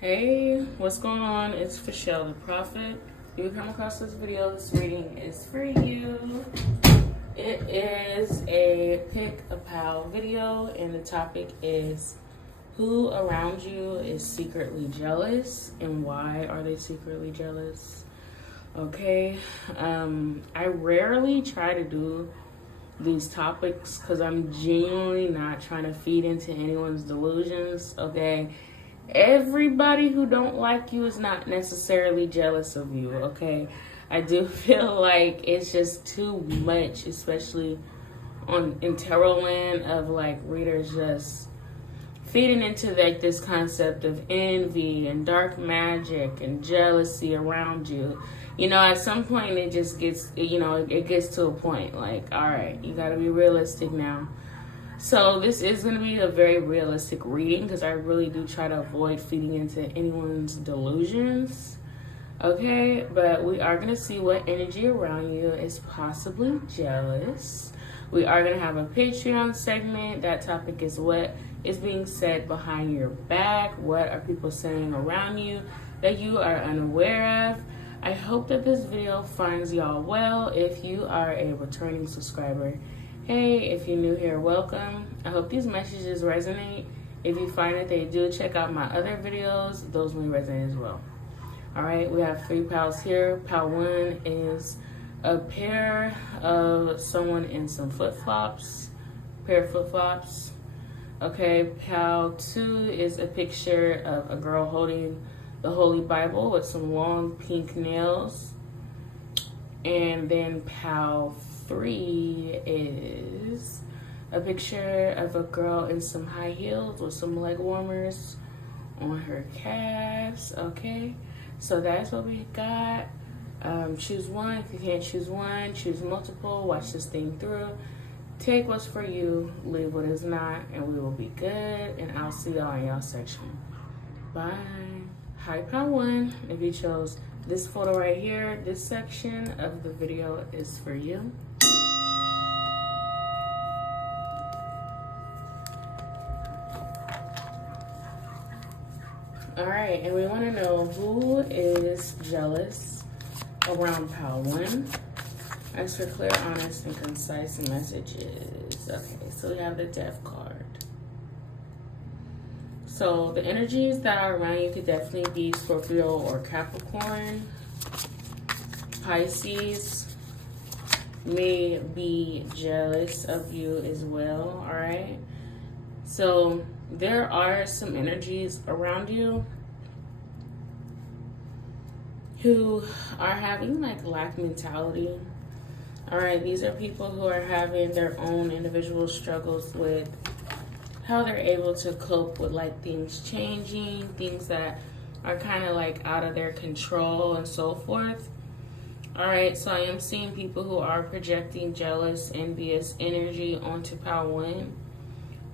Hey, what's going on? It's Michelle the Prophet. If you come across this video, this reading is for you. It is a pick a pal video, and the topic is who around you is secretly jealous and why are they secretly jealous? Okay, I rarely try to do these topics because I'm genuinely not trying to feed into anyone's delusions. Okay, everybody who don't like you is not necessarily jealous of you. Okay, I do feel like it's just too much, especially in tarot land, of like readers just feeding into like this concept of envy and dark magic and jealousy around you. You know, at some point it just gets, it gets to a point like, all right, you got to be realistic now. So this is going to be a very realistic reading because I really do try to avoid feeding into anyone's delusions. Okay, but we are going to see what energy around you is possibly jealous. We are going to have a Patreon segment. That topic is what is being said behind your back. What are people saying around you that you are unaware of? I hope that this video finds y'all well. If you are a returning subscriber, hey, if you're new here, welcome. I hope these messages resonate. If you find that they do, check out my other videos. Those may resonate as well. All right, we have 3 pals here. Pal 1 is a pair of someone in some flip-flops, pair of flip-flops. Okay, pal 2 is a picture of a girl holding the Holy Bible with some long pink nails. And then pal 3 is a picture of a girl in some high heels with some leg warmers on her calves. Okay, so that's what we got. Choose one. If you can't choose one, choose multiple. Watch this thing through. Take what's for you, leave what is not, and we will be good. And I'll see y'all in y'all section. Bye. Hi, pal 1. If you chose this photo right here, this section of the video is for you. All right, and we want to know who is jealous around pal 1. Ask for clear, honest, and concise messages. Okay, so we have the Death card. So the energies that are around you could definitely be Scorpio or Capricorn. Pisces may be jealous of you as well, all right? So there are some energies around you who are having like lack mentality. All right, these are people who are having their own individual struggles with how they're able to cope with like things changing, things that are kind of like out of their control and so forth. All right, so I am seeing people who are projecting jealous, envious energy onto pal 1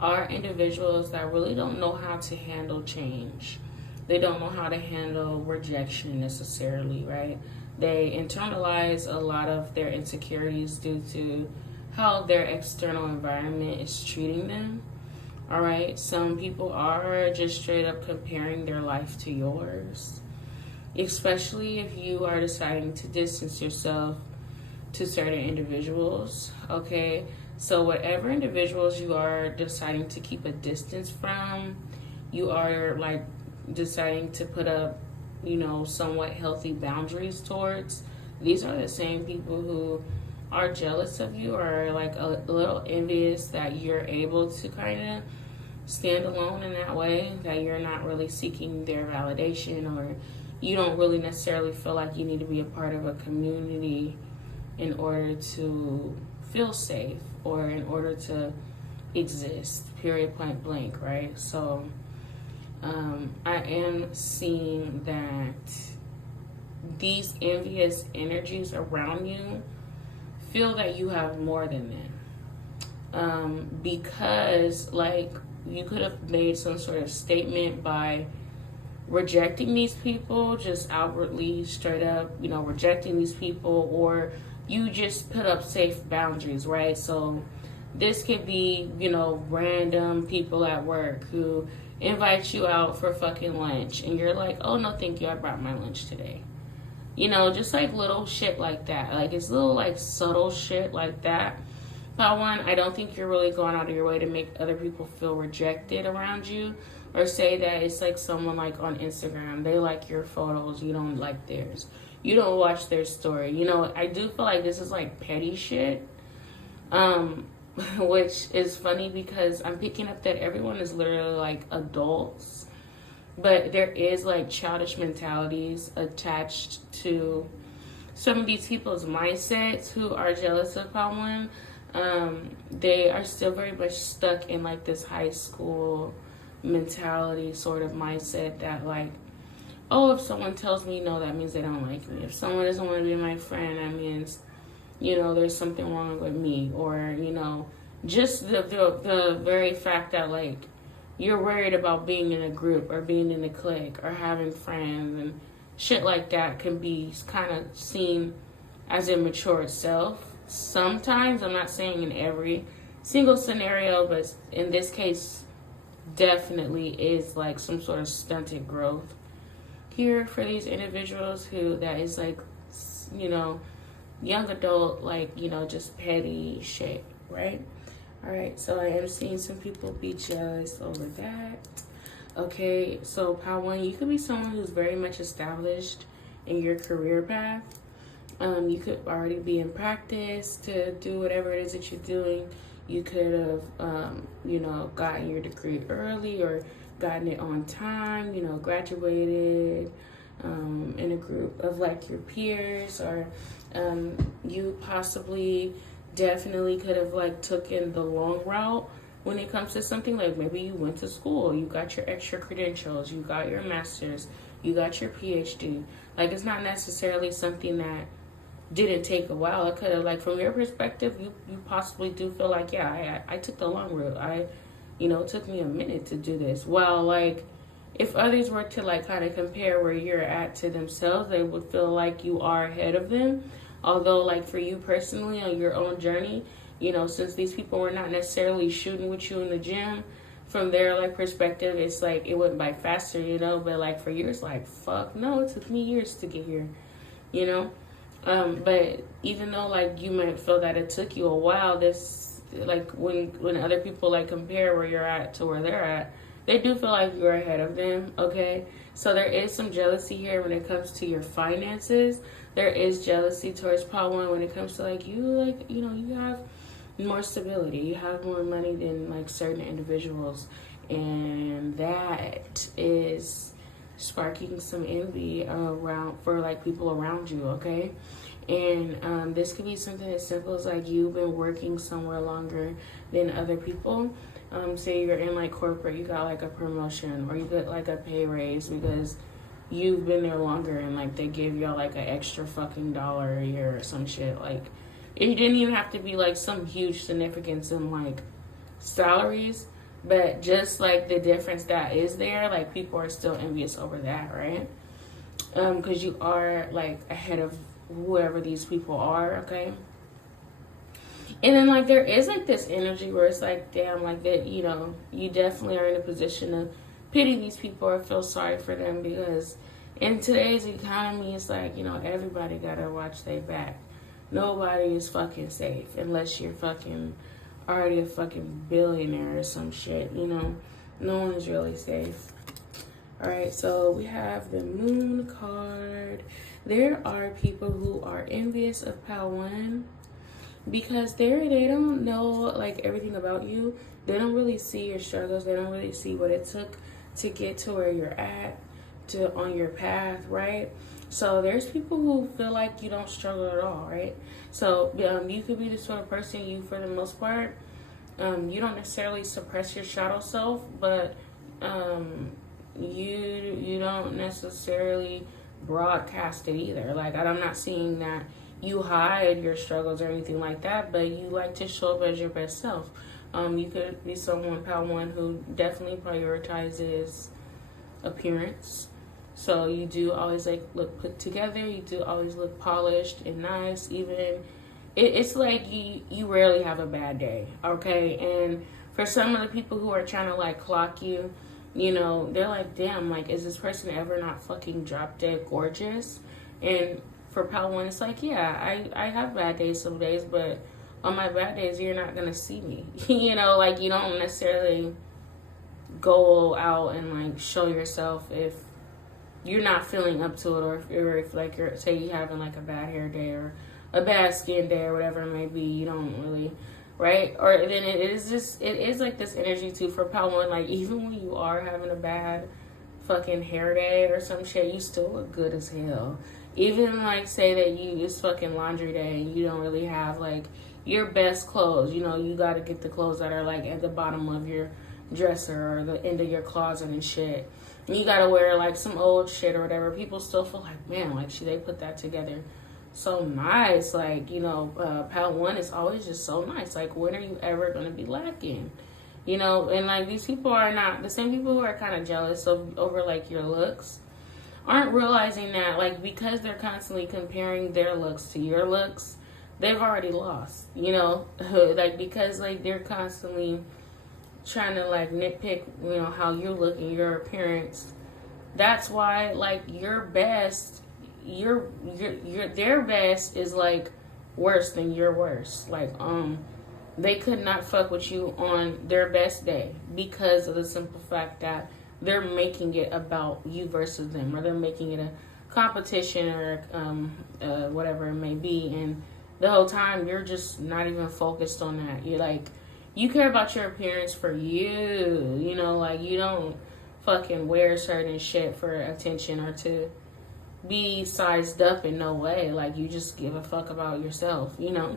are individuals that really don't know how to handle change. They don't know how to handle rejection necessarily, right? They internalize a lot of their insecurities due to how their external environment is treating them. All right, some people are just straight up comparing their life to yours, especially if you are deciding to distance yourself to certain individuals. Okay, so whatever individuals you are deciding to keep a distance from, you are like deciding to put up, somewhat healthy boundaries towards. These are the same people who are jealous of you or like a little envious that you're able to kind of stand alone in that way, that you're not really seeking their validation, or you don't really necessarily feel like you need to be a part of a community in order to feel safe or in order to exist, period, point blank, right? So I am seeing that these envious energies around you feel that you have more than them. Because like you could have made some sort of statement by rejecting these people, just outwardly, straight up, rejecting these people, or you just put up safe boundaries, right? So This could be, you know, random people at work who invite you out for fucking lunch and you're like, oh no thank you, I brought my lunch today. You know, just like little shit like that. Like it's little like subtle shit like that. But one, I don't think you're really going out of your way to make other people feel rejected around you, or say that it's like someone like on Instagram, they like your photos, you don't like theirs. You don't watch their story. You know, I do feel like this is like petty shit. Which is funny because I'm picking up that everyone is literally like adults, but there is like childish mentalities attached to some of these people's mindsets who are jealous of someone. They are still very much stuck in like this high school mentality sort of mindset that like, oh, if someone tells me no, that means they don't like me. If someone doesn't want to be my friend, that means, you know, there's something wrong with me. Or, you know, just the very fact that like you're worried about being in a group or being in a clique or having friends and shit like that can be kind of seen as immature itself. Sometimes, I'm not saying in every single scenario, but in this case definitely is like some sort of stunted growth here for these individuals who that is like, you know, young adult, like, you know, just petty shit, right? All right, so I am seeing some people be jealous over that. Okay, so Power One, you could be someone who's very much established in your career path. You could already be in practice to do whatever it is that you're doing. You could have, you know, gotten your degree early or gotten it on time, you know, graduated in a group of like your peers, or you possibly definitely could have like taken the long route when it comes to something. Like maybe you went to school, you got your extra credentials, you got your master's, you got your PhD. Like it's not necessarily something that didn't take a while. It could have, like, from your perspective, you possibly do feel like, yeah, I took the long route. You know, it took me a minute to do this. Well, like, if others were to, like, kind of compare where you're at to themselves, they would feel like you are ahead of them. Although, like, for you personally on your own journey, you know, since these people were not necessarily shooting with you in the gym, from their, like, perspective, it's like it went by faster, you know. But, like, for you, it's like, fuck, no, it took me years to get here, you know. But even though, like, you might feel that it took you a while, this, like, when other people, like, compare where you're at to where they're at, they do feel like you're ahead of them, okay? So there is some jealousy here when it comes to your finances. There is jealousy towards Power One when it comes to, like, you know, you have more stability. You have more money than, like, certain individuals. And that is sparking some envy around for like people around you, okay? And this could be something as simple as like you've been working somewhere longer than other people. Say you're in like corporate, you got like a promotion or you get like a pay raise because you've been there longer and like they give y'all like an extra fucking $1 a year or some shit. Like it didn't even have to be like some huge significance in like salaries. But just, like, the difference that is there, like, people are still envious over that, right? Because you are, like, ahead of whoever these people are, okay? And then, like, there is, like, this energy where it's like, damn, like, that, you know, you definitely are in a position to pity these people or feel sorry for them because in today's economy, it's like, you know, everybody gotta watch their back. Nobody is fucking safe unless you're fucking already a fucking billionaire or some shit, you know. No one is really safe. All right, so we have the moon card. There are people who are envious of Power One because they don't know like everything about you. They don't really see your struggles. They don't really see what it took to get to where you're at, to on your path, right? So there's people who feel like you don't struggle at all, right? So you could be the sort of person, you for the most part, you don't necessarily suppress your shadow self, but you don't necessarily broadcast it either. Like I'm not seeing that you hide your struggles or anything like that, but you like to show up as your best self. You could be someone, Power One, who definitely prioritizes appearance. So you do always like look put together. You do always look polished and nice, even it's like you rarely have a bad day, okay? And for some of the people who are trying to like clock you, you know, they're like, damn, like, is this person ever not fucking drop dead gorgeous? And for Pal One, it's like, yeah, I have bad days some days, but on my bad days, you're not gonna see me. You know, like, you don't necessarily go out and like show yourself if you're not feeling up to it, or if like you're, say you having like a bad hair day or a bad skin day or whatever it may be, you don't really, right? Or then it is like this energy too for Pal One, like even when you are having a bad fucking hair day or some shit, you still look good as hell. Even like say that it's fucking laundry day and you don't really have like your best clothes, you know, you gotta get the clothes that are like at the bottom of your dresser or the end of your closet and shit. And you gotta wear like some old shit or whatever. People still feel like, man, like they put that together so nice. Like, you know, Pal One is always just so nice. Like, when are you ever gonna be lacking? You know, and like these people are not the same people who are kind of jealous over like your looks, aren't realizing that like because they're constantly comparing their looks to your looks, they've already lost. You know, like because like they're constantly trying to like nitpick, you know, how you look and your appearance. That's why like your best, their best is like worse than your worst. Like they could not fuck with you on their best day because of the simple fact that they're making it about you versus them, or they're making it a competition or whatever it may be, and the whole time you're just not even focused on that. You're like, you care about your appearance for you, you know, like you don't fucking wear certain shit for attention or to be sized up in no way. Like you just give a fuck about yourself, you know.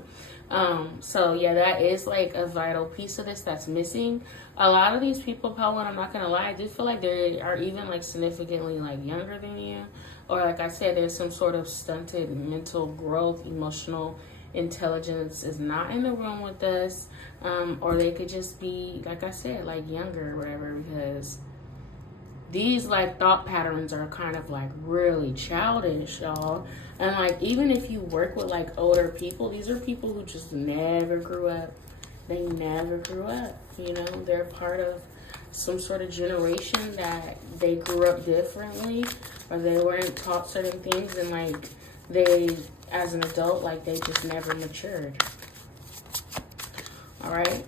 So yeah, that is like a vital piece of this that's missing. A lot of these people, Pal One, I'm not gonna lie, I do feel like they are even like significantly like younger than you, or like I said, there's some sort of stunted mental growth, emotional intelligence is not in the room with us, or they could just be, like I said, like younger or whatever, because these like thought patterns are kind of like really childish, y'all. And like even if you work with like older people, these are people who just never grew up. They never grew up, you know. They're part of some sort of generation that they grew up differently, or they weren't taught certain things, and like they, as an adult, like they just never matured. All right.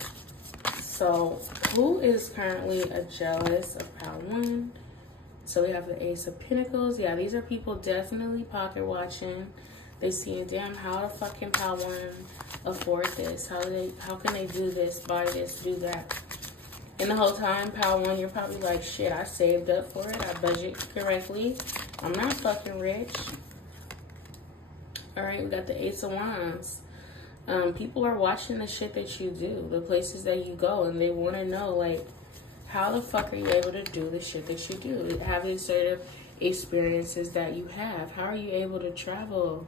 So who is currently a jealous of Pal One? So we have the Ace of Pentacles. Yeah, these are people definitely pocket watching. They see, damn, how the fucking Pal One afford this? How can they do this, buy this, do that? And the whole time, Pal One, you're probably like, shit, I saved up for it. I budget correctly. I'm not fucking rich. All right, we got the Ace of Wands. People are watching the shit that you do, the places that you go, and they want to know, like, how the fuck are you able to do the shit that you do? Have these sort of experiences that you have? How are you able to travel?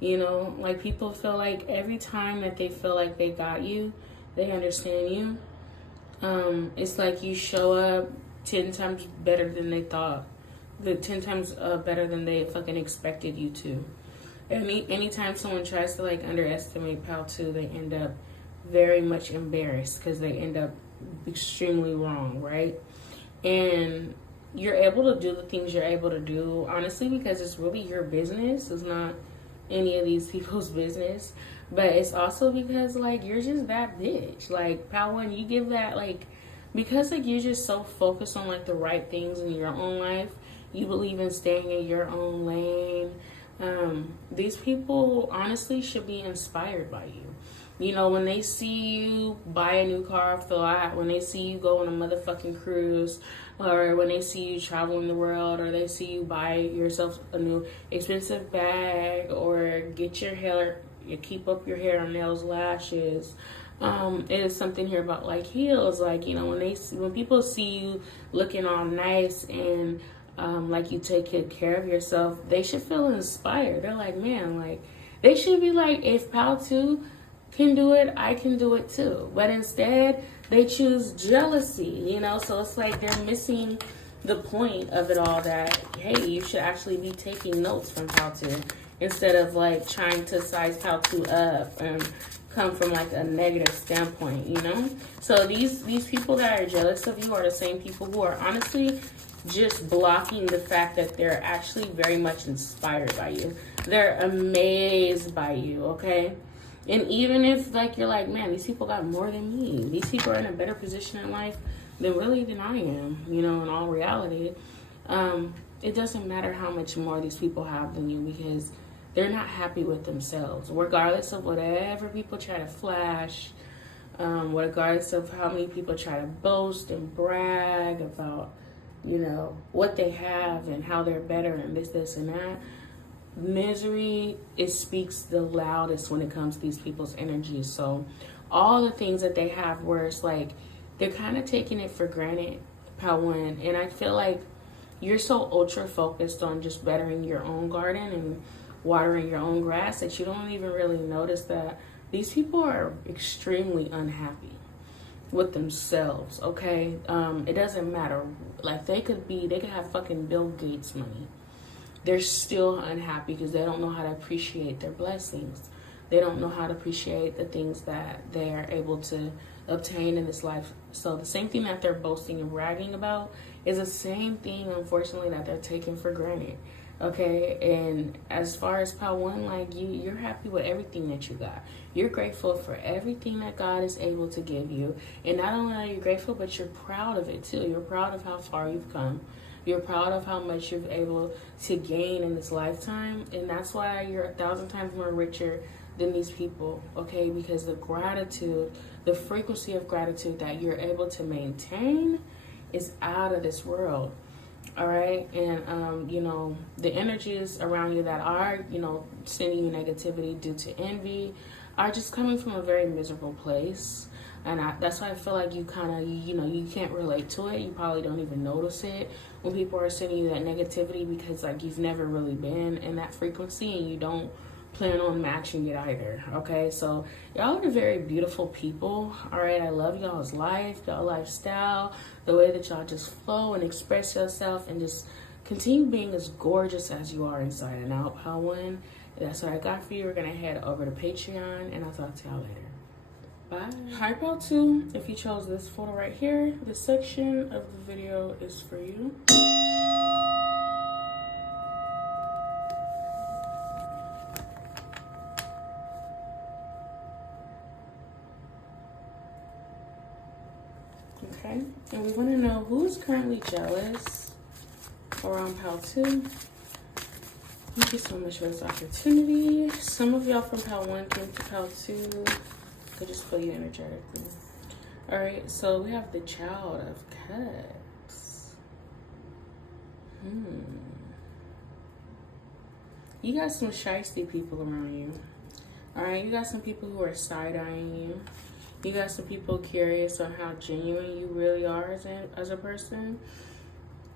You know, like people feel like every time that they feel like they got you, they understand you. It's like you show up 10 times better than they thought. 10 times better than they fucking expected you to. Anytime someone tries to like underestimate Pal 2, they end up very much embarrassed because they end up extremely wrong, right? And you're able to do the things you're able to do, honestly, because it's really your business. It's not any of these people's business. But it's also because like you're just that bitch. Like Pal One, you give that like, because like you're just so focused on like the right things in your own life. You believe in staying in your own lane. These people honestly should be inspired by you. You know, when they see you buy a new car off the lot, when they see you go on a motherfucking cruise, or when they see you traveling the world, or they see you buy yourself a new expensive bag, or get your hair, you keep up your hair, nails, lashes. It is something here about like heels. Like, you know, when people see you looking all nice and like you take care of yourself, they should feel inspired. They're like, man, like they should be like, if Pal 2 can do it, I can do it too. But instead, they choose jealousy, you know? So it's like they're missing the point of it all, that, hey, you should actually be taking notes from Pal 2. instead of like trying to size Pal 2 up and come from like a negative standpoint, you know? So these people that are jealous of you are the same people who are honestly just blocking the fact that they're actually very much inspired by you. They're amazed by you, okay? And even if like you're like, man, these people got more than me. These people are in a better position in life than I am, you know, in all reality. It doesn't matter how much more these people have than you, because they're not happy with themselves, regardless of whatever people try to flash, regardless of how many people try to boast and brag about, you know, what they have and how they're better and this, and that. Misery, it speaks the loudest when it comes to these people's energy. So all the things that they have where it's like, they're kind of taking it for granted, Pal 1. And I feel like you're so ultra focused on just bettering your own garden and watering your own grass that you don't even really notice that these people are extremely unhappy with themselves, okay? It doesn't matter. Like, they could have fucking Bill Gates money. They're still unhappy because they don't know how to appreciate their blessings. They don't know how to appreciate the things that they are able to obtain in this life. So the same thing that they're boasting and bragging about is the same thing, unfortunately, that they're taking for granted. Okay, and as far as Pal 1, like you're happy with everything that you got. You're grateful for everything that God is able to give you. And not only are you grateful, but you're proud of it too. You're proud of how far you've come. You're proud of how much you're able to gain in this lifetime. And that's why you're 1,000 times more richer than these people, okay? Because the gratitude, the frequency of gratitude that you're able to maintain is out of this world. All right, and you know, the energies around you that are, you know, sending you negativity due to envy are just coming from a very miserable place. And that's why I feel like you kind of, you know, you can't relate to it. You probably don't even notice it when people are sending you that negativity, because like you've never really been in that frequency and you don't plan on matching it either. Okay, so y'all are very beautiful people. All right, I love y'all's life, y'all lifestyle, the way that y'all just flow and express yourself and just continue being as gorgeous as you are inside and out, Pal 1. That's what I got for you. We're gonna head over to Patreon, and I'll talk to y'all later. Bye. Hi, Pal 2. If you chose this photo right here, this section of the video is for you. Okay, and we want to know who's currently jealous around Pal 2. Thank you so much for this opportunity. Some of y'all from Pal 1 came to Pal 2. I just feel you energetically. All right, so we have the Child of Cups. You got some shiesty people around you. All right, you got some people who are side-eyeing you. You got some people curious on how genuine you really are as a person.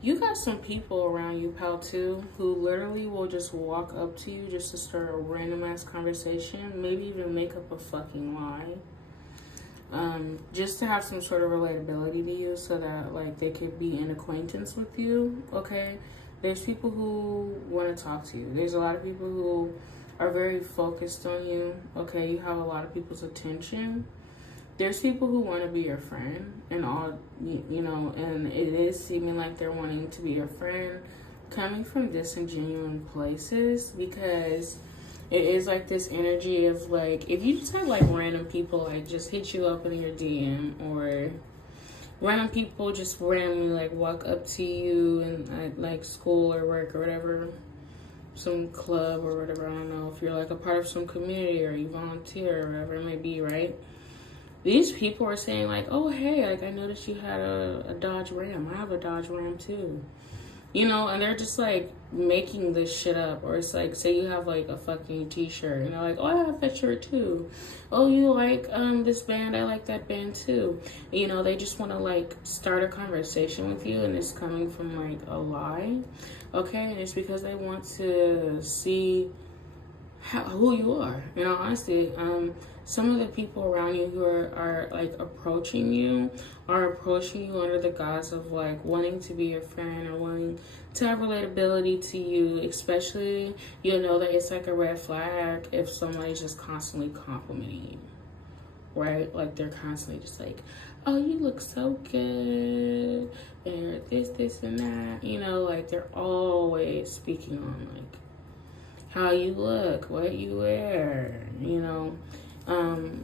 You got some people around you, Pal 2, who literally will just walk up to you just to start a random ass conversation, maybe even make up a fucking lie, just to have some sort of relatability to you, so that like they could be in acquaintance with you. Okay, there's people who want to talk to you. There's a lot of people who are very focused on you. Okay, you have a lot of people's attention. There's people who want to be your friend and all, you know, and it is seeming like they're wanting to be your friend coming from disingenuine places, because it is like this energy of like, if you just have like random people like just hit you up in your DM, or random people just randomly like walk up to you in like school or work or whatever, some club or whatever, I don't know, if you're like a part of some community or you volunteer or whatever it may be, right? These people are saying like, oh, hey, like I noticed you had a Dodge Ram. I have a Dodge Ram too. You know, and they're just like making this shit up. Or it's like, say you have like a fucking t-shirt and they're like, oh, I have that shirt too. Oh, you like this band? I like that band too. You know, they just want to like start a conversation with you, and it's coming from like a lie. Okay, and it's because they want to see who you are. You know, honestly, some of the people around you who are like approaching you are approaching you under the guise of like wanting to be your friend or wanting to have relatability to you. Especially, you know that it's like a red flag if somebody's just constantly complimenting you, right? Like they're constantly just like, oh, you look so good, and this and that, you know, like they're always speaking on like how you look, what you wear, you know.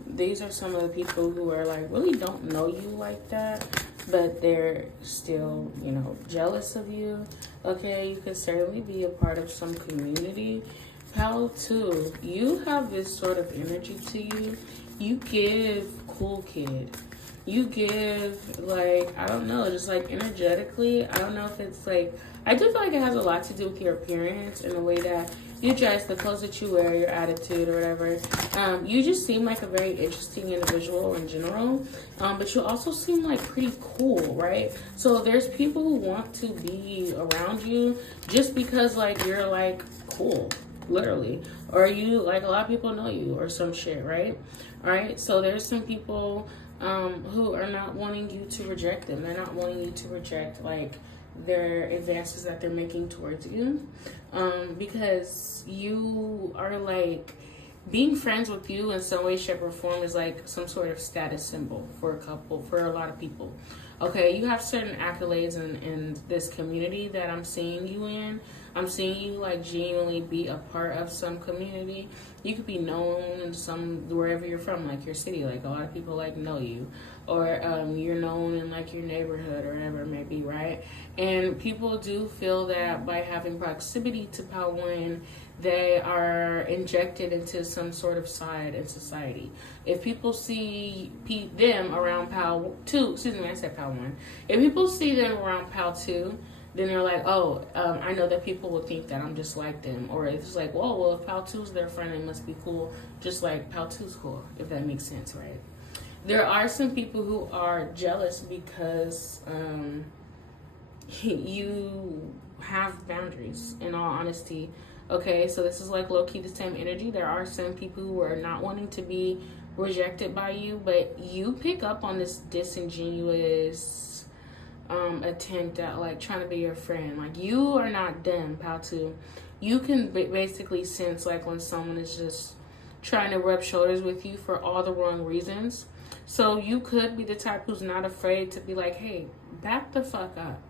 These are some of the people who are like really don't know you like that, but they're still, you know, jealous of you. Okay, you could certainly be a part of some community. Pal too, you have this sort of energy to you. You give cool kid. You give like, I don't know, just like energetically. I don't know if it's like, I do feel like it has a lot to do with your appearance and the way that you dress, the clothes that you wear, your attitude or whatever. You just seem like a very interesting individual in general, but you also seem like pretty cool, right? So there's people who want to be around you just because like you're like cool, literally, or you like a lot of people know you or some shit, right? All right, so there's some people who are not wanting you to reject them. They're not wanting you to reject like their advances that they're making towards you, because you are like, being friends with you in some way, shape, or form is like some sort of status symbol for a lot of people. Okay, you have certain accolades in this community that I'm seeing you in. I'm seeing you like genuinely be a part of some community. You could be known in some, wherever you're from, like your city, like a lot of people like know you, or you're known in like your neighborhood or whatever it may be, right? And people do feel that by having proximity to Pal 1, they are injected into some sort of side in society. If people see them around Pal 2, excuse me, I said Pal 1. If people see them around Pal 2, then they're like, oh, I know that people will think that I'm just like them. Or it's like, whoa, well, if Pal 2's their friend, it must be cool, just like Pal 2's cool, if that makes sense, right? There are some people who are jealous because you have boundaries, in all honesty. Okay, so this is like low-key the same energy. There are some people who are not wanting to be rejected by you, but you pick up on this disingenuous attempt at like trying to be your friend. Like you are not dumb, Pal 2. You can basically sense like when someone is just trying to rub shoulders with you for all the wrong reasons. So you could be the type who's not afraid to be like, hey, back the fuck up.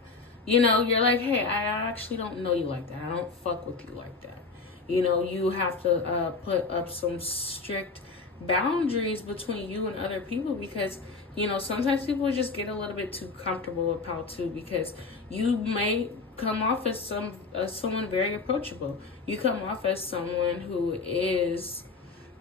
You know, you're like, hey, I actually don't know you like that. I don't fuck with you like that. You know, you have to put up some strict boundaries between you and other people, because, you know, sometimes people just get a little bit too comfortable with Pal 2, because you may come off as someone very approachable. You come off as someone who is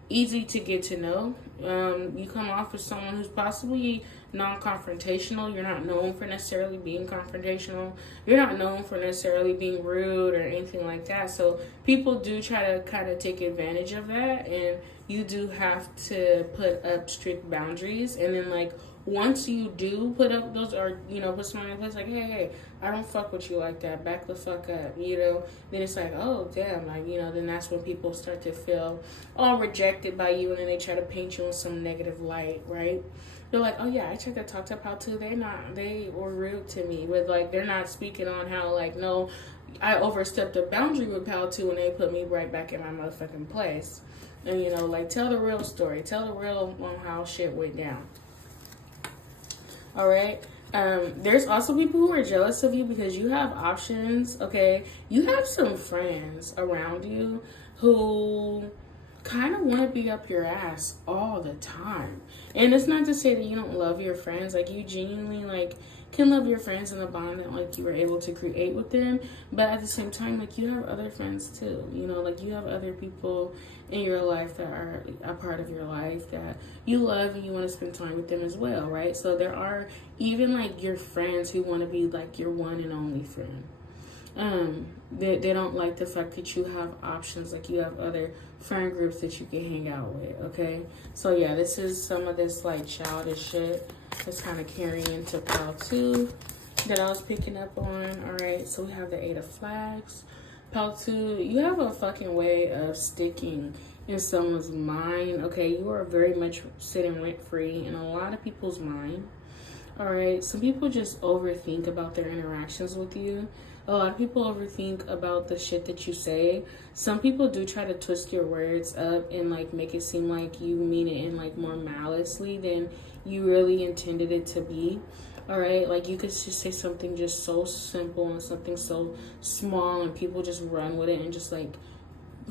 easy to get to know. You come off as someone who's possibly non-confrontational. You're not known for necessarily being confrontational. You're not known for necessarily being rude or anything like that. So people do try to kind of take advantage of that, and you do have to put up strict boundaries. And then like once you do put up those, or you know, put someone in place like, hey, I don't fuck with you like that, back the fuck up, you know, then it's like, oh damn, like, you know, then that's when people start to feel all rejected by you, and then they try to paint you in some negative light, right? They're like, oh yeah, I tried to talk to Pal 2, they were rude to me, but like they're not speaking on how like, no, I overstepped a boundary with Pal 2 and they put me right back in my motherfucking place. And you know, like, tell the real story, tell the real on how shit went down. All right. There's also people who are jealous of you because you have options. Okay, you have some friends around you who kind of want to be up your ass all the time. And it's not to say that you don't love your friends. Like, you genuinely like can love your friends and the bond that like you were able to create with them, but at the same time, like, you have other friends too, you know, like you have other people in your life that are a part of your life that you love and you want to spend time with them as well, right? So there are even like your friends who want to be like your one and only friend. They don't like the fact that you have options, like you have other friend groups that you can hang out with. Okay, so yeah, this is some of this like childish shit that's kind of carrying into Pal 2 that I was picking up on. All right, so we have the 8 of Flags. Pal 2, you have a fucking way of sticking in someone's mind. Okay, you are very much sitting rent free in a lot of people's mind. All right, some people just overthink about their interactions with you. A lot of people overthink about the shit that you say. Some people do try to twist your words up and like make it seem like you mean it in like more maliciously than you really intended it to be. All right, like you could just say something just so simple and something so small, and people just run with it and just like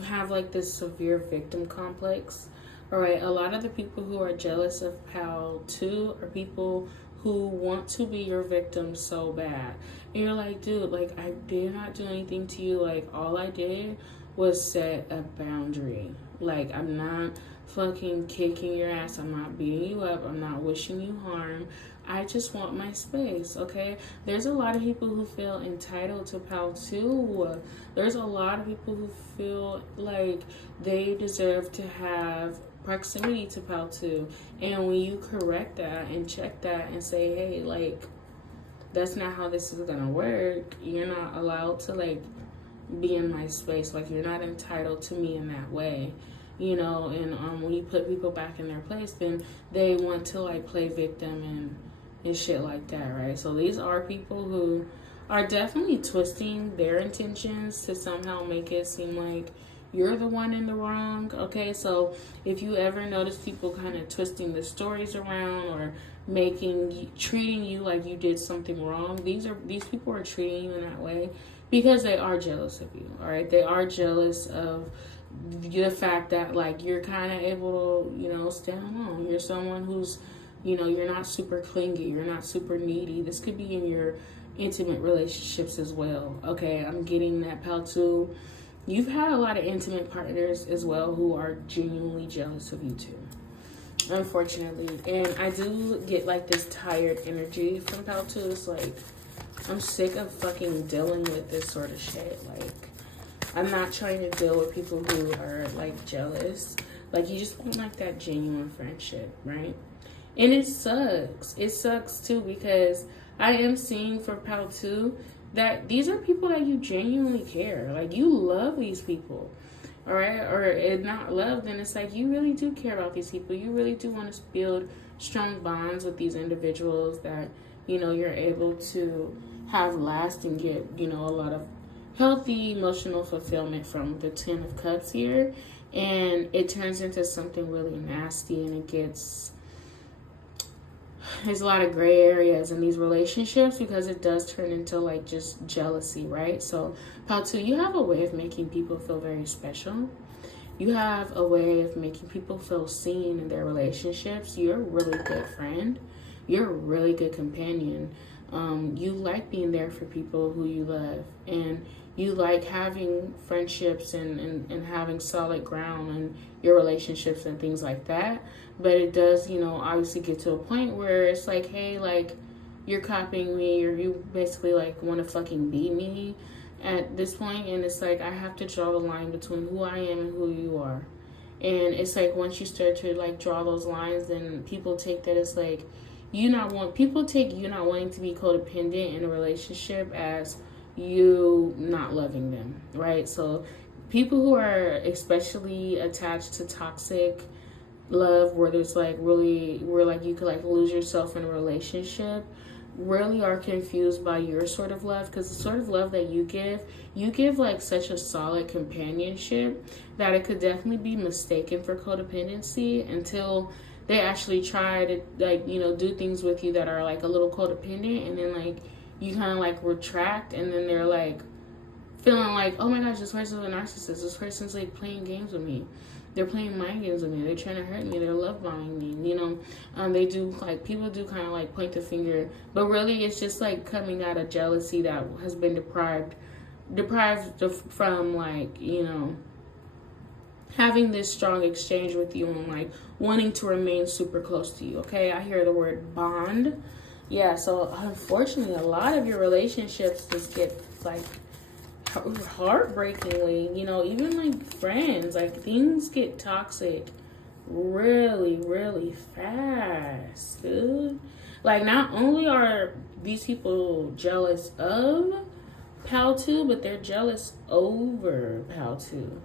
have like this severe victim complex. All right, a lot of the people who are jealous of Pal 2 are people who want to be your victim so bad. And you're like, dude, like I did not do anything to you. Like all I did was set a boundary. Like I'm not fucking kicking your ass. I'm not beating you up. I'm not wishing you harm. I just want my space, okay? There's a lot of people who feel entitled to Pal 2. There's a lot of people who feel like they deserve to have proximity to Pal 2. And when you correct that and check that and say, hey, like, that's not how this is gonna work. You're not allowed to, like, be in my space. Like, you're not entitled to me in that way. You know, and when you put people back in their place, then they want to, like, play victim and shit like that, right? So these are people who are definitely twisting their intentions to somehow make it seem like you're the one in the wrong, okay? So if you ever notice people kind of twisting the stories around or treating you like you did something wrong, these people are treating you in that way because they are jealous of you, all right? They are jealous of the fact that, like, you're kind of able to, you know, stand alone. You're someone who's, you know, you're not super clingy. You're not super needy. This could be in your intimate relationships as well. Okay, I'm getting that, Pal 2. You've had a lot of intimate partners as well who are genuinely jealous of you too, unfortunately. And I do get like this tired energy from Pal 2. It's like, I'm sick of fucking dealing with this sort of shit. Like, I'm not trying to deal with people who are like jealous. Like, you just want like that genuine friendship, right? And it sucks. It sucks too because I am seeing for Pal 2 that these are people that you genuinely care. Like, you love these people, all right? Or if not love, then it's like you really do care about these people. You really do want to build strong bonds with these individuals that, you know, you're able to have last and get, you know, a lot of healthy emotional fulfillment from the 10 of Cups here. And it turns into something really nasty, and there's a lot of gray areas in these relationships because it does turn into like just jealousy, right? So Pal 2, you have a way of making people feel very special. You have a way of making people feel seen in their relationships. You're a really good friend. You're a really good companion. You like being there for people who you love, and you like having friendships and having solid ground in your relationships and things like that. But it does, you know, obviously get to a point where it's like, hey, like, you're copying me, or you basically like want to fucking beat me at this point. And it's like, I have to draw the line between who I am and who you are. And it's like, once you start to like draw those lines, then people take that as like, people take you not wanting to be codependent in a relationship as you not loving them, right? So people who are especially attached to toxic love, where there's like really, where like you could like lose yourself in a relationship, really are confused by your sort of love, because the sort of love that you give like such a solid companionship that it could definitely be mistaken for codependency until they actually try to, like, you know, do things with you that are like a little codependent, and then like you kind of like retract, and then they're like feeling like, oh my gosh, this person's a narcissist. This person's like playing games with me. They're playing mind games with me. They're trying to hurt me. They're love bombing me. You know, they do, like, people do kind of like point the finger, but really it's just like coming out of jealousy that has been deprived from, like, you know, having this strong exchange with you and like wanting to remain super close to you. Okay, I hear the word bond. Yeah, so unfortunately a lot of your relationships just get like heartbreakingly, you know, even like friends, like things get toxic really, really fast, dude. Like, not only are these people jealous of Pal 2, but they're jealous over Pal 2.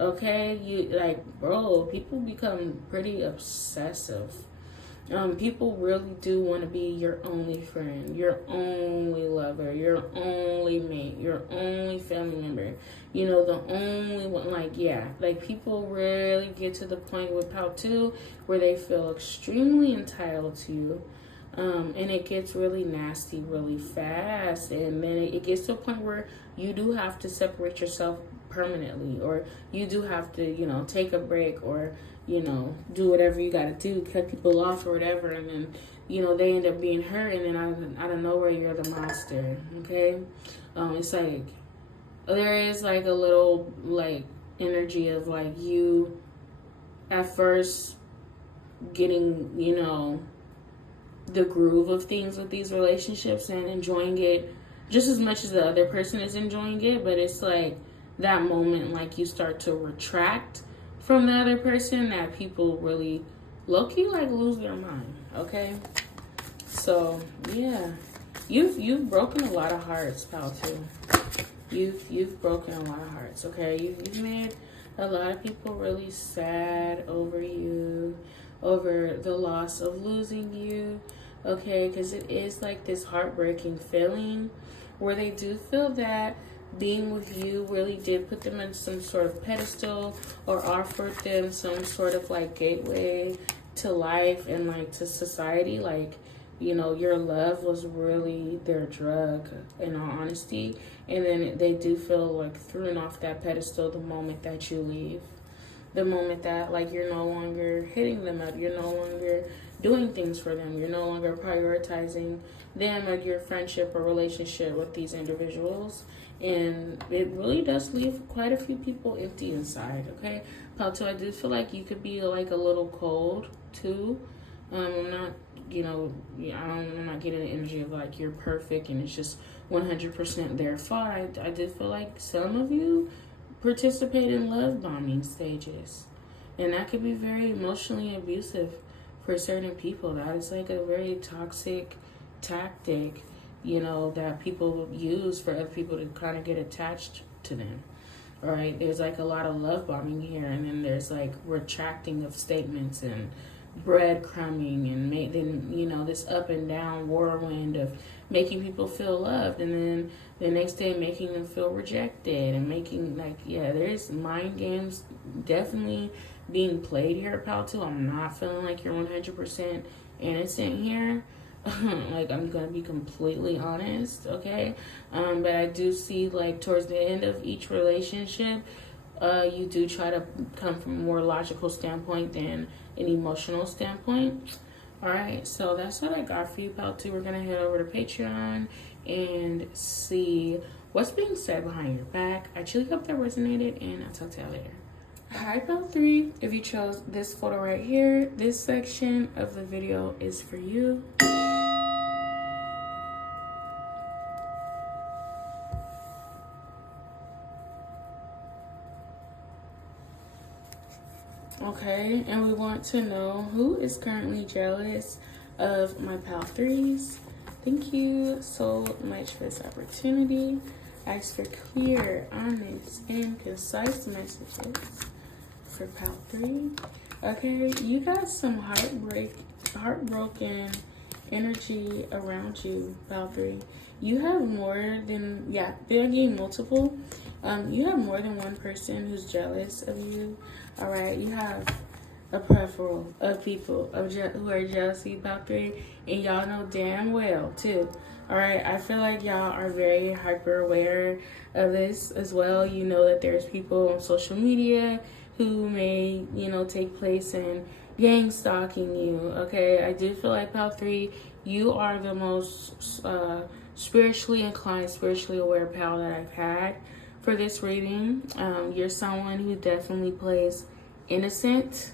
Okay, you like, bro, people become pretty obsessive. People really do want to be your only friend, your only lover, your only mate, your only family member. You know, the only one. Like, yeah, like people really get to the point with Pal 2 where they feel extremely entitled to you. And it gets really nasty really fast. And then it gets to a point where you do have to separate yourself permanently, or you do have to, you know, take a break, or, you know, do whatever you got to do, cut people off or whatever. And then, you know, they end up being hurt. And then out of nowhere, you're the monster. Okay. It's like, there is like a little like energy of like you at first getting, you know, the groove of things with these relationships and enjoying it just as much as the other person is enjoying it. But it's like that moment, like you start to retract from the other person, that people really low-key like lose their mind. Okay, so yeah, you've broken a lot of hearts, Pal 2. You've broken a lot of hearts. Okay, you've made a lot of people really sad over you, over the loss of losing you. Okay, because it is like this heartbreaking feeling where they do feel that being with you really did put them in some sort of pedestal, or offered them some sort of like gateway to life and like to society. Like, you know, your love was really their drug, in all honesty. And then they do feel like thrown off that pedestal the moment that you leave. The moment that like you're no longer hitting them up, you're no longer doing things for them, you're no longer prioritizing them or your friendship or relationship with these individuals. And it really does leave quite a few people empty inside. Okay, Pal 2, I do feel like you could be like a little cold too. I'm not, you know, I'm not getting the energy of like you're perfect and it's just 100% their fault. I did feel like some of you participate in love bombing stages, and that could be very emotionally abusive for certain people. That is like a very toxic tactic, you know, that people use for other people to kind of get attached to them. All right, there's like a lot of love bombing here, and then there's like retracting of statements and breadcrumbing, and then, you know, this up and down whirlwind of making people feel loved, and then the next day making them feel rejected, and making like, yeah, there's mind games definitely being played here, Pal 2. I'm not feeling like you're 100% innocent here. Like, I'm gonna be completely honest, okay? But I do see like towards the end of each relationship, you do try to come from a more logical standpoint than an emotional standpoint. All right, so that's what I got for you, Pal 2. We're gonna head over to Patreon and see what's being said behind your back. I truly hope that resonated, and I'll talk to y'all later. Hi, Pal 3. If you chose this photo right here, this section of the video is for you. Okay, and we want to know who is currently jealous of my Pal 3s. Thank you so much for this opportunity. Ask for clear, honest, and concise messages for Pal 3. Okay, you got some heartbroken energy around you, Pal 3. You have more than, yeah, they're getting multiple. You have more than one person who's jealous of you. All right, you have a plethora of people who are jealous of you, Pal 3, and y'all know damn well too. All right, I feel like y'all are very hyper aware of this as well. You know that there's people on social media who may, you know, take place in gang stalking you. Okay, I do feel like, Pal 3, you are the most spiritually inclined, spiritually aware pal that I've had for this reading. You're someone who definitely plays innocent.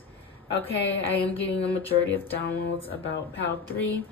Okay, I am getting a majority of downloads about Pal 3.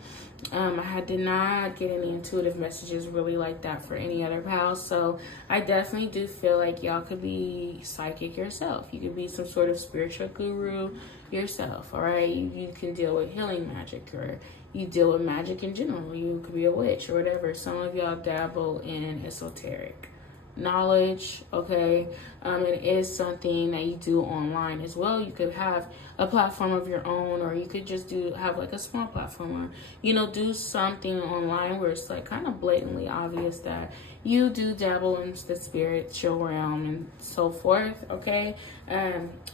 I did not get any intuitive messages really like that for any other pals. So I definitely do feel like y'all could be psychic yourself. You could be some sort of spiritual guru yourself. All right, you can deal with healing magic, or you deal with magic in general. You could be a witch or whatever. Some of y'all dabble in esoteric. knowledge, okay? It is something that you do online as well. You could have a platform of your own, or you could just have like a small platform, or, you know, do something online where it's like kind of blatantly obvious that you do dabble into the spiritual realm and so forth, okay?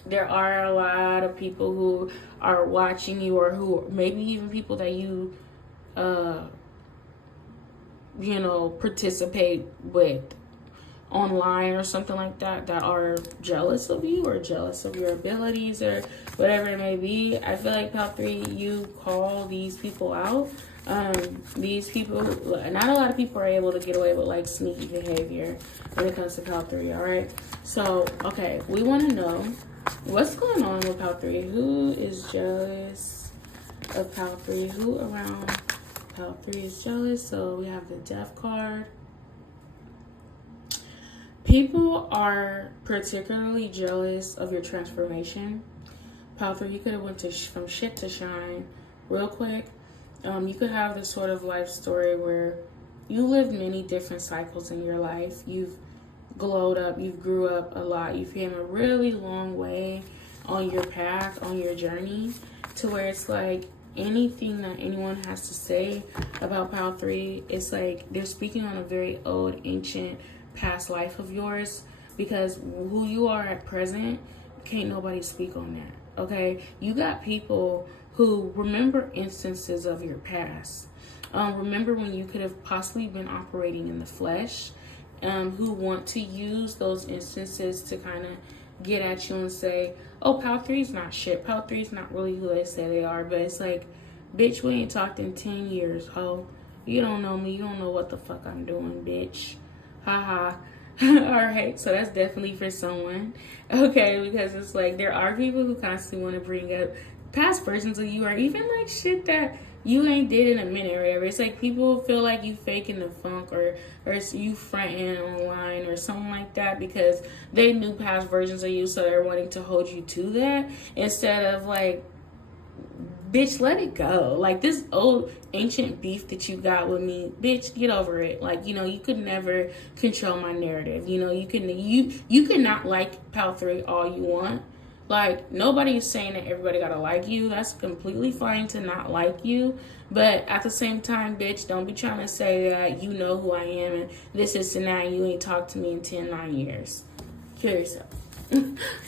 There are a lot of people who are watching you, or who maybe even people that you you know, participate with online or something like that, that are jealous of you or jealous of your abilities or whatever it may be. I feel like Pal 3, you call these people out. These people, not a lot of people are able to get away with like sneaky behavior when it comes to Pal 3, all right? So, okay, we want to know what's going on with Pal 3. Who is jealous of Pal 3? Who around Pal 3 is jealous? So we have the Death card. People are particularly jealous of your transformation. Pal 3, you could have went from shit to shine real quick. You could have this sort of life story where you lived many different cycles in your life. You've glowed up, you've grew up a lot. You've came a really long way on your path, on your journey, to where it's like anything that anyone has to say about Pal 3, it's like they're speaking on a very old, ancient, past life of yours, because who you are at present, can't nobody speak on that, okay? You got people who remember instances of your past, remember when you could have possibly been operating in the flesh, who want to use those instances to kind of get at you and say, oh, Pal 3's not shit, Pal 3's not really who they say they are. But it's like, bitch, we ain't talked in 10 years, ho. You don't know me, you don't know what the fuck I'm doing, bitch. Haha. Alright, so that's definitely for someone. Okay, because it's like there are people who constantly want to bring up past versions of you, or even like shit that you ain't did in a minute or whatever. It's like people feel like you faking the funk, or you fronting online or something like that, because they knew past versions of you, so they're wanting to hold you to that, instead of like, bitch, let it go. Like, this old ancient beef that you got with me, bitch, get over it. Like, you know, you could never control my narrative. You know, you can not like Pal 3 all you want. Like, nobody is saying that everybody gotta like you. That's completely fine to not like you. But at the same time, bitch, don't be trying to say that you know who I am and this is and that, and you ain't talked to me in 9 years. Kill yourself.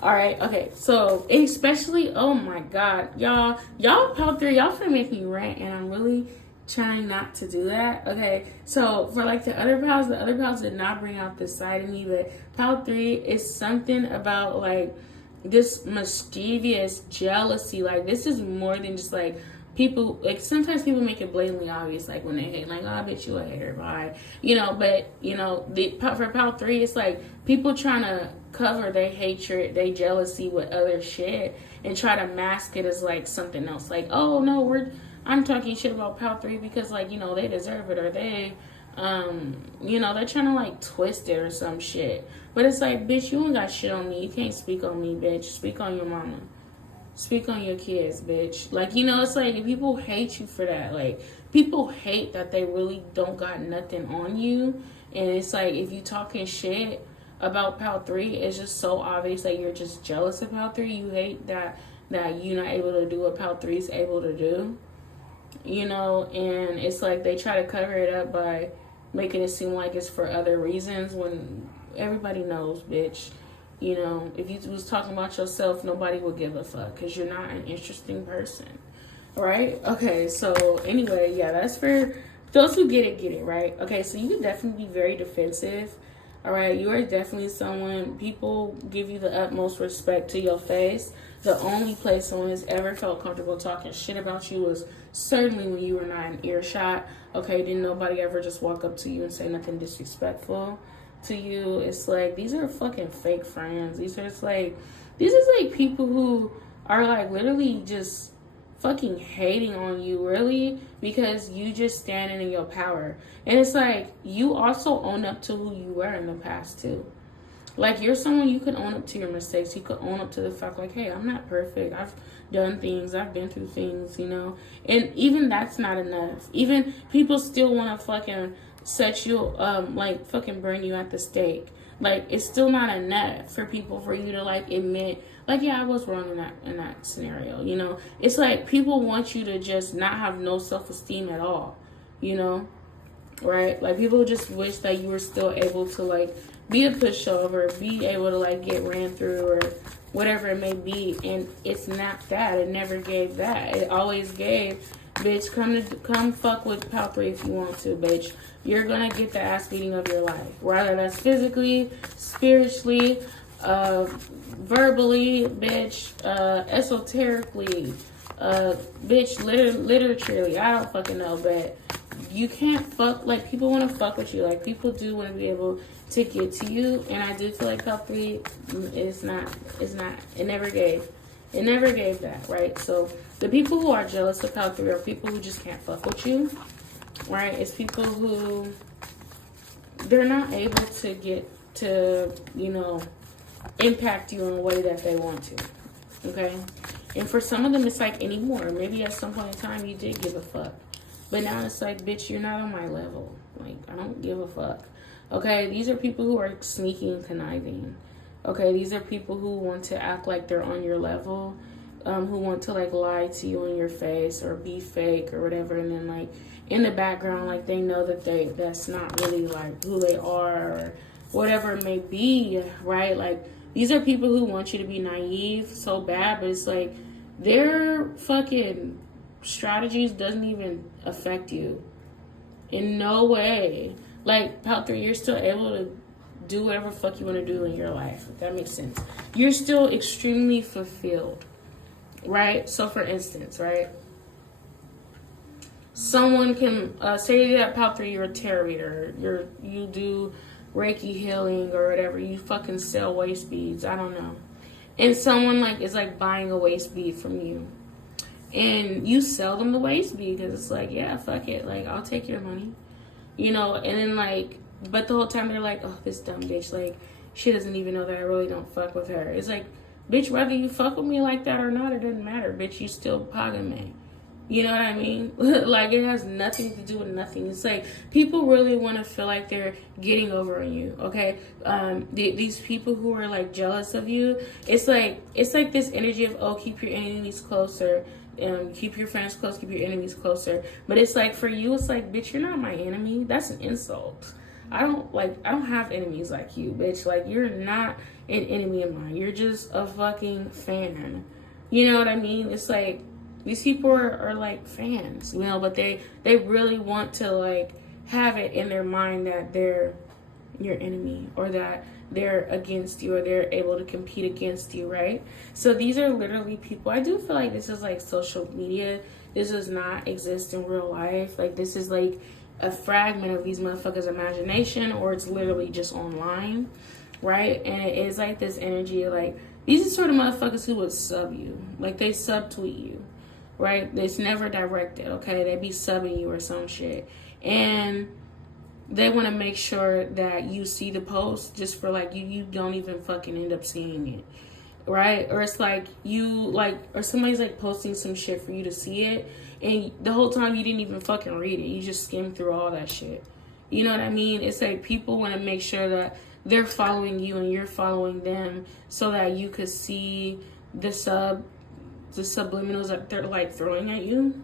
All right, okay, so especially, oh my god, y'all Pal 3, y'all finna make me rant, and I'm really trying not to do that. Okay, so for like the other pals did not bring out this side of me, but Pal 3 is something about like this mischievous jealousy. Like, this is more than just like people, like sometimes people make it blatantly obvious, like when they hate, like, oh, I bet you a hater, bye, you know. But you know, for Pal 3, it's like people trying to cover their hatred, their jealousy with other shit, and try to mask it as like something else. Like, oh no, I'm talking shit about Pal 3 because, like, you know, they deserve it, or they you know, they're trying to like twist it or some shit. But it's like, bitch, you ain't got shit on me. You can't speak on me, bitch. Speak on your mama. Speak on your kids, bitch. Like, you know, it's like people hate you for that. Like, people hate that they really don't got nothing on you. And it's like, if you talking shit about Pal 3, it's just so obvious that you're just jealous of Pal 3. You hate that you're not able to do what Pal 3 is able to do. You know, and it's like they try to cover it up by making it seem like it's for other reasons, when everybody knows, bitch. You know, if you was talking about yourself, nobody would give a fuck, because you're not an interesting person. Right? Okay, so anyway, yeah, that's for those who get it, right? Okay, so you can definitely be very defensive. All right, you are definitely someone, people give you the utmost respect to your face. The only place someone has ever felt comfortable talking shit about you was certainly when you were not in earshot. Okay, didn't nobody ever just walk up to you and say nothing disrespectful to you. It's like, these are fucking fake friends. These are like people who are like literally just fucking hating on you, really, because you just standing in your power. And it's like, you also own up to who you were in the past too. Like, you're someone, you can own up to your mistakes. You could own up to the fact, like, hey, I'm not perfect. I've done things. I've been through things, you know. And even that's not enough. Even people still want to fucking set you, like, fucking burn you at the stake. Like, it's still not enough for people for you to like admit, like, yeah, I was wrong in that scenario. You know, it's like people want you to just not have no self-esteem at all. You know, right? Like, people just wish that you were still able to like be a pushover, be able to like get ran through or whatever it may be. And it's not that. It never gave that. It always gave, bitch, come fuck with Pal 3 if you want to, bitch. You're gonna get the ass beating of your life, whether that's physically, spiritually, verbally, bitch, esoterically, bitch, literally. I don't fucking know, but you can't fuck, like, people want to fuck with you. Like, people do want to be able to get to you, and I do feel like Pal 3, it never gave that, right? So the people who are jealous of Pal 3 are people who just can't fuck with you, right? It's people who, they're not able to get to, you know, impact you in a way that they want to, okay? And for some of them, it's like anymore. Maybe at some point in time, you did give a fuck. But now it's like, bitch, you're not on my level. Like, I don't give a fuck. Okay, these are people who are sneaky and conniving. Okay, these are people who want to act like they're on your level, who want to like lie to you in your face or be fake or whatever, and then like in the background, like they know that that's not really like who they are or whatever it may be, right? Like, these are people who want you to be naive so bad, but it's like their fucking strategies doesn't even affect you in no way. Like, Pal 3, you're still able to do whatever fuck you want to do in your life, if that makes sense. You're still extremely fulfilled, right? So for instance, right, someone can say that Pal 3, you're a tarot reader, you do Reiki healing or whatever, you fucking sell waist beads, I don't know, and someone like is like buying a waist bead from you, and you sell them the waist bead because it's like, yeah, fuck it, like, I'll take your money, you know, and then like, but the whole time they're like, oh, this dumb bitch, like, she doesn't even know that I really don't fuck with her. It's like, bitch, whether you fuck with me like that or not, it doesn't matter, bitch, you still pogging me. You know what I mean? Like, it has nothing to do with nothing. It's like, people really want to feel like they're getting over on you, okay? These people who are, like, jealous of you, it's like this energy of, oh, keep your enemies closer. Keep your friends close, keep your enemies closer. But it's like, for you, it's like, bitch, you're not my enemy. That's an insult. I don't have enemies like you, bitch. Like, you're not an enemy of mine. You're just a fucking fan. You know what I mean? It's like, these people are like fans, you know, but they really want to like have it in their mind that they're your enemy or that they're against you or they're able to compete against you, right? So these are literally people. I do feel like this is like social media. This does not exist in real life. Like, this is like a fragment of these motherfuckers' imagination, or it's literally just online, right? And it is like this energy of like, these are sort of motherfuckers who would sub you. Like, they subtweet you, right? It's never directed, okay? They be subbing you or some shit. And they want to make sure that you see the post just for like, you don't even fucking end up seeing it, right? Or it's like or somebody's like posting some shit for you to see it, and the whole time you didn't even fucking read it. You just skimmed through all that shit. You know what I mean? It's like people want to make sure that they're following you and you're following them so that you could see the subliminals that they're like throwing at you.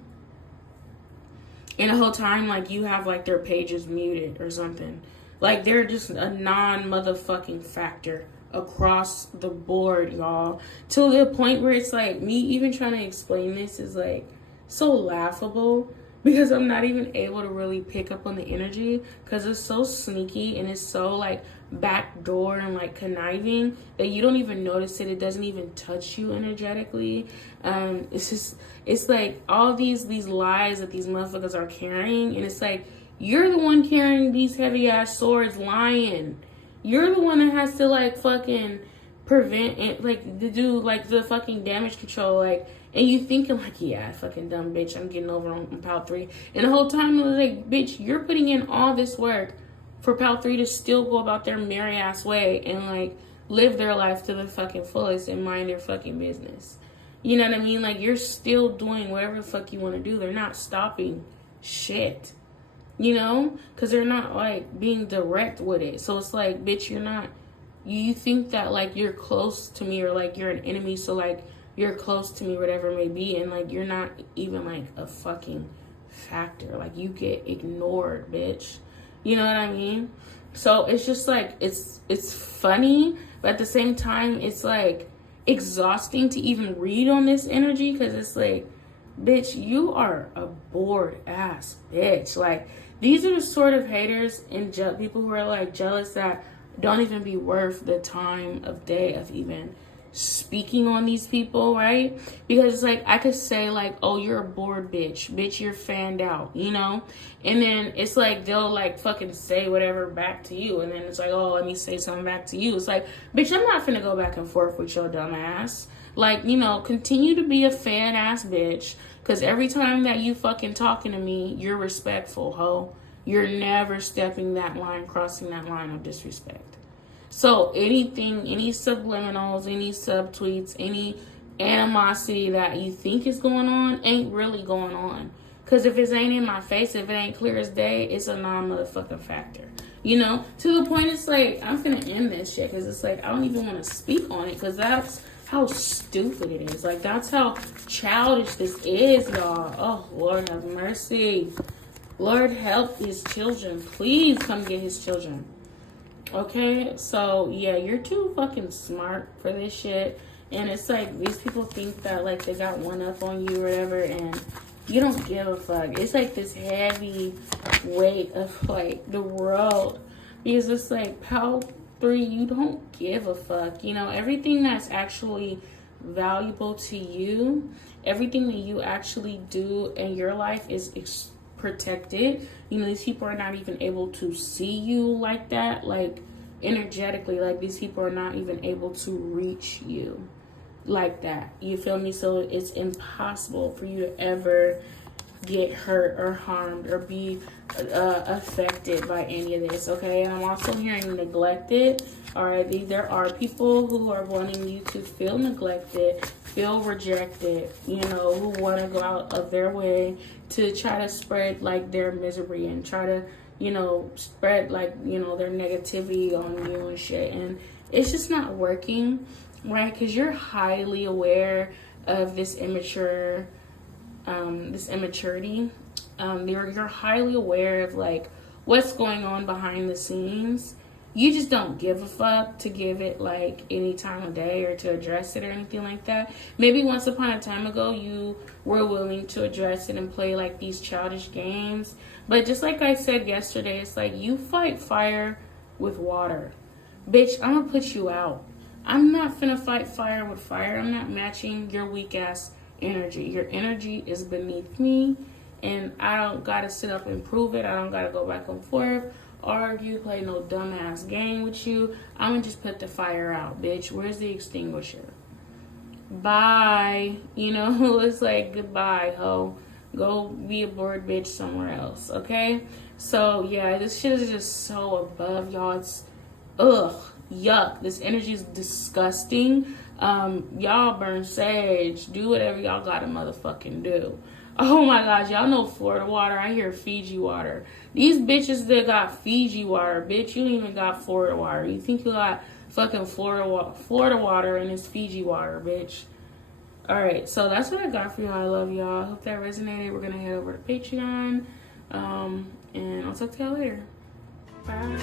And the whole time, like, you have like their pages muted or something. Like, they're just a non-motherfucking factor across the board, y'all. To the point where it's like, me even trying to explain this is like so laughable, because I'm not even able to really pick up on the energy, because it's so sneaky and it's so like backdoor and like conniving that you don't even notice it. It doesn't even touch you energetically. It's like all these lies that these motherfuckers are carrying, and it's like, you're the one carrying these heavy ass swords, lying. You're the one that has to like fucking prevent it, like to do like the fucking damage control, like, and you thinking like, yeah, fucking dumb bitch, I'm getting over on Pal 3, and the whole time it was like, bitch, you're putting in all this work for Pal 3 to still go about their merry ass way and like live their life to the fucking fullest and mind their fucking business. You know what I mean? Like, you're still doing whatever the fuck you want to do. They're not stopping shit, you know, because they're not like being direct with it. So it's like, bitch, you're not you think that like you're close to me or like you're an enemy, so like you're close to me, whatever it may be, and like you're not even like a fucking factor. Like you get ignored, bitch. You know what I mean? So it's just like it's funny, but at the same time it's like exhausting to even read on this energy, because it's like, bitch, you are a bored ass bitch. Like, these are the sort of haters and people who are like jealous that don't even be worth the time of day of even speaking on these people, right? Because it's like, I could say like, oh, you're a bored bitch, you're fanned out, you know? And then it's like, they'll like fucking say whatever back to you. And then it's like, oh, let me say something back to you. It's like, bitch, I'm not finna go back and forth with your dumb ass. Like, you know, continue to be a fan ass bitch. Because every time that you fucking talking to me, you're respectful, ho. You're never stepping that line, crossing that line of disrespect. So anything, any subliminals, any subtweets, any animosity that you think is going on ain't really going on. Because if it ain't in my face, if it ain't clear as day, it's a non-motherfucking factor. You know? To the point it's like, I'm finna end this shit. Because it's like, I don't even want to speak on it. Because that's how stupid it is. Like, that's how childish this is, y'all. Oh, Lord have mercy. Lord help his children. Please come get his children. Okay, so yeah, you're too fucking smart for this shit. And it's like, these people think that like they got one up on you or whatever, and you don't give a fuck. It's like this heavy weight of like the world, because it's like, PAL 3, you don't give a fuck. You know, everything that's actually valuable to you, everything that you actually do in your life is protected. You know, these people are not even able to see you like that, like energetically. Like, these people are not even able to reach you like that. You feel me? So it's impossible for you to ever get hurt or harmed or be affected by any of this, okay? And I'm also hearing neglected. All right, there are people who are wanting you to feel neglected, feel rejected, you know, who want to go out of their way to try to spread like their misery and try to, you know, spread like, you know, their negativity on you and shit. And it's just not working, right? Because you're highly aware of this immaturity. You're highly aware of like what's going on behind the scenes. You just don't give a fuck to give it like any time of day or to address it or anything like that. Maybe once upon a time ago you were willing to address it and play like these childish games. But just like I said yesterday, it's like, you fight fire with water. Bitch, I'm gonna put you out. I'm not finna fight fire with fire. I'm not matching your weak ass energy. Your energy is beneath me, and I don't gotta sit up and prove it. I don't gotta go back and forth, argue, play no dumbass game with you. I'm gonna just put the fire out, bitch. Where's the extinguisher? Bye. You know, it's like, goodbye, ho. Go be a bored bitch somewhere else, okay? So yeah, this shit is just so above, y'all. It's yuck. This energy is disgusting. Y'all burn sage. Do whatever y'all gotta motherfucking do. Oh my gosh, y'all know Florida water. I hear Fiji water. These bitches that got Fiji water, bitch, you don't even got Florida water. You think you got fucking Florida water and it's Fiji water, bitch. Alright, so that's what I got for y'all. I love y'all. I hope that resonated. We're gonna head over to Patreon. And I'll talk to y'all later. Bye.